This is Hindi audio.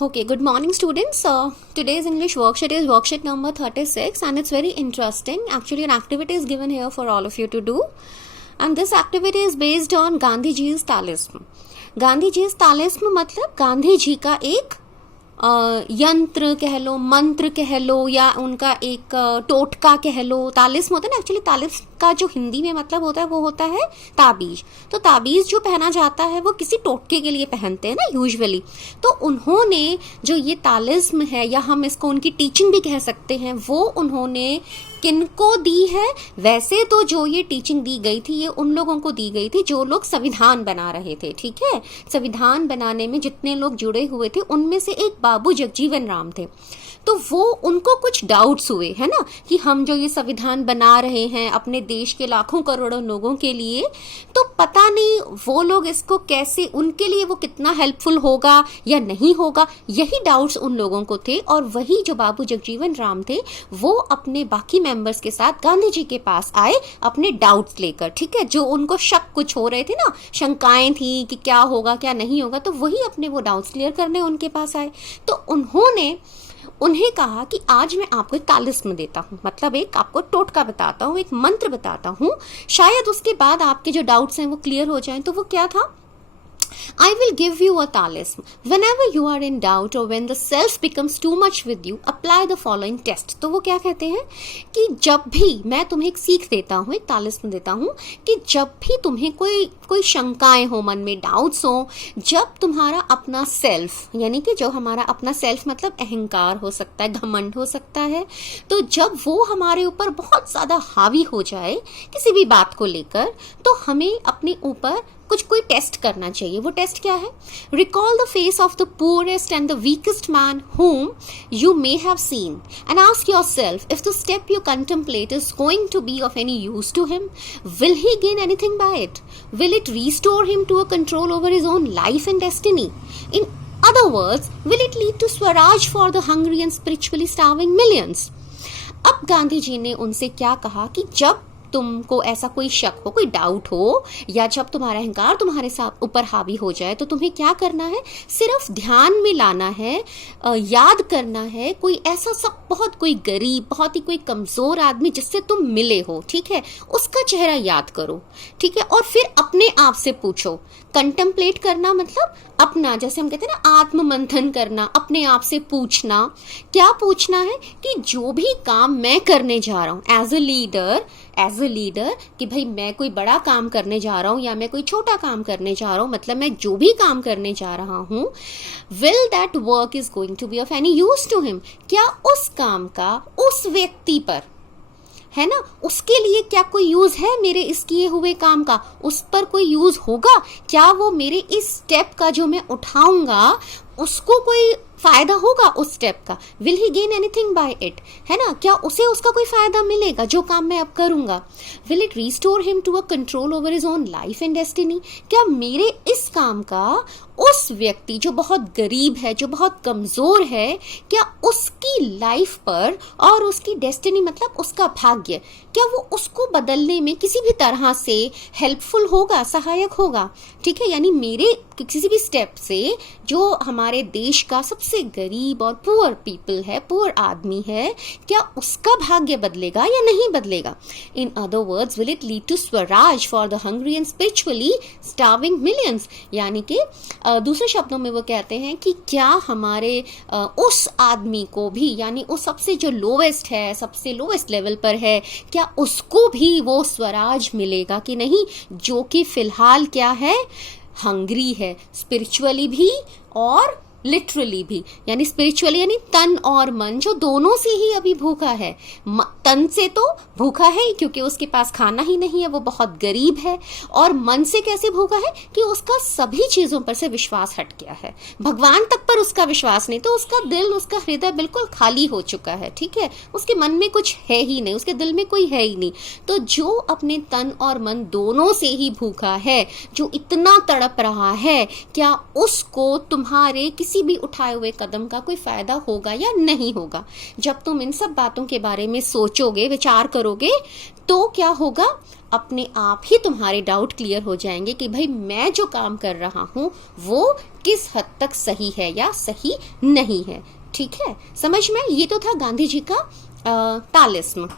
Okay, good morning students. Today's English worksheet is worksheet number 36 and it's very interesting. Actually, an activity is given here for all of you to do. And this activity is based on Gandhi Ji's talisman. Gandhi ji तालिस्म मतलब गांधी जी का एक यंत्र कह लो, मंत्र कह लो, या उनका एक टोटका कह लो. तालिस्म होता है ना, एक्चुअली तालिस्म का जो हिंदी में मतलब होता है वो होता है ताबीज. तो ताबीज जो पहना जाता है वो किसी टोटके के लिए पहनते हैं ना यूजुअली. तो उन्होंने जो ये तालिस्म है, या हम इसको उनकी टीचिंग भी कह सकते हैं, वो उन्होंने किनको दी है? वैसे तो जो ये टीचिंग दी गई थी ये उन लोगों को दी गई थी जो लोग संविधान बना रहे थे. ठीक है, संविधान बनाने में जितने लोग जुड़े हुए थे उनमें से एक बाबू जगजीवन राम थे. तो वो उनको कुछ डाउट्स हुए, है ना, कि हम जो ये संविधान बना रहे हैं अपने देश के लाखों करोड़ों लोगों के लिए, तो पता नहीं वो लोग इसको कैसे, उनके लिए वो कितना हेल्पफुल होगा या नहीं होगा. यही डाउट्स उन लोगों को थे. और वही जो बाबू जगजीवन राम थे वो अपने बाकी मेंबर्स के साथ गांधी जी के पास आए अपने डाउट्स लेकर. ठीक है, जो उनको शक कुछ हो रहे थे ना, शंकाएं थी कि क्या होगा क्या नहीं होगा, तो वही अपने वो डाउट्स क्लियर करने उनके पास आए. तो उन्हें कहा कि आज मैं आपको एक तालिस्म देता हूँ, मतलब एक आपको टोटका बताता हूँ, एक मंत्र बताता हूँ, शायद उसके बाद आपके जो डाउट्स हैं वो क्लियर हो जाएं. तो वो क्या था? I will give you a talisman. Whenever you are in doubt or when the self becomes too much with you, apply the following test. तो वो क्या कहते हैं कि जब भी मैं तुम्हें एक सीख देता हूँ, एक तालिस्मान देता हूँ, कि जब भी तुम्हें कोई शंकाएं हो, मन में डाउट्स हो, जब तुम्हारा अपना सेल्फ, यानी कि जो हमारा अपना सेल्फ मतलब अहंकार हो सकता है, घमंड हो सकता है, तो जब वो हमारे ऊपर बहुत ज्यादा हावी हो जाए किसी भी बात को लेकर, तो हमें अपने ऊपर कोई टेस्ट करना चाहिए. वो टेस्ट क्या है? Recall the face of the poorest and the weakest man whom you may have seen and ask yourself if the step you contemplate is going to be of any use to him. Will he gain anything by it? Will it restore him to a control over his own life and destiny? In other words, will it lead to Swaraj for the hungry and spiritually starving millions? अब गांधी जी ने उनसे क्या कहा कि जब तुमको ऐसा कोई शक हो, कोई डाउट हो, या जब तुम्हारा अहंकार तुम्हारे साथ ऊपर हावी हो जाए, तो तुम्हें क्या करना है? सिर्फ ध्यान में लाना है, याद करना है कोई ऐसा सब बहुत कोई गरीब, बहुत ही कोई कमजोर आदमी जिससे तुम मिले हो. ठीक है, उसका चेहरा याद करो. ठीक है, और फिर अपने आप से पूछो. कंटेम्पलेट करना मतलब अपना, जैसे हम कहते हैं ना, आत्म मंथन करना, अपने आप से पूछना. क्या पूछना है? कि जो भी काम मैं करने जा रहा हूं एज अ लीडर, कि भाई मैं कोई बड़ा काम करने जा रहा हूं या मैं कोई छोटा काम करने जा रहा हूं, मतलब मैं जो भी काम करने जा रहा हूं, will that work is going to be of any use to him? क्या उस काम का उस व्यक्ति पर, है ना, उसके लिए क्या कोई यूज है? मेरे इस किए हुए काम का उस पर कोई यूज होगा? क्या वो मेरे इस स्टेप का जो मैं उठाऊंगा उसको कोई फायदा होगा उस स्टेप का? Will he gain anything bye it? है ना, क्या उसे उसका कोई फायदा मिलेगा जो काम मैं अब करूंगा? Will it restore him to a control over his own life and destiny? क्या मेरे इस काम का उस व्यक्ति जो बहुत गरीब है, जो बहुत कमजोर है, क्या उसकी लाइफ पर और उसकी डेस्टिनी मतलब उसका भाग्य, क्या वो उसको बदलने में किसी भी तरह से हेल्पफुल होगा, सहायक होगा? ठीक है, यानी मेरे किसी भी स्टेप से जो हमारे देश का सबसे गरीब और पुअर पीपल है, पुअर आदमी है, क्या उसका भाग्य बदलेगा या नहीं बदलेगा? In other words, will it lead to Swaraj for the hungry and spiritually starving millions? यानी कि दूसरे शब्दों में वो कहते हैं कि क्या हमारे उस आदमी को भी, यानी उस सबसे जो लोवेस्ट है, सबसे लोवेस्ट लेवल पर है, क्या उसको भी वो स्वराज मिलेगा कि नहीं, जो कि फिलहाल क्या है, हंग्री है, स्पिरिचुअली भी और लिटरली भी. यानी स्पिरिचुअली यानी तन और मन, जो दोनों से ही अभी भूखा है. तन से तो भूखा है क्योंकि उसके पास खाना ही नहीं है, वो बहुत गरीब है. और मन से कैसे भूखा है? कि उसका सभी चीजों पर से विश्वास हट गया है, भगवान तक पर उसका विश्वास नहीं, तो उसका दिल, उसका हृदय बिल्कुल खाली हो चुका है. ठीक है, उसके मन में कुछ है ही नहीं, उसके दिल में कोई है ही नहीं. तो जो अपने तन और मन दोनों से ही भूखा है, जो इतना तड़प रहा है, क्या उसको तुम्हारे किसी भी उठाए हुए कदम का कोई फायदा होगा या नहीं होगा? जब तुम इन सब बातों के बारे में सोचोगे, विचार करोगे, तो क्या होगा, अपने आप ही तुम्हारे डाउट क्लियर हो जाएंगे कि भाई मैं जो काम कर रहा हूं वो किस हद तक सही है या सही नहीं है। ठीक है, समझ में? ये तो था गांधी जी का तालिस्म।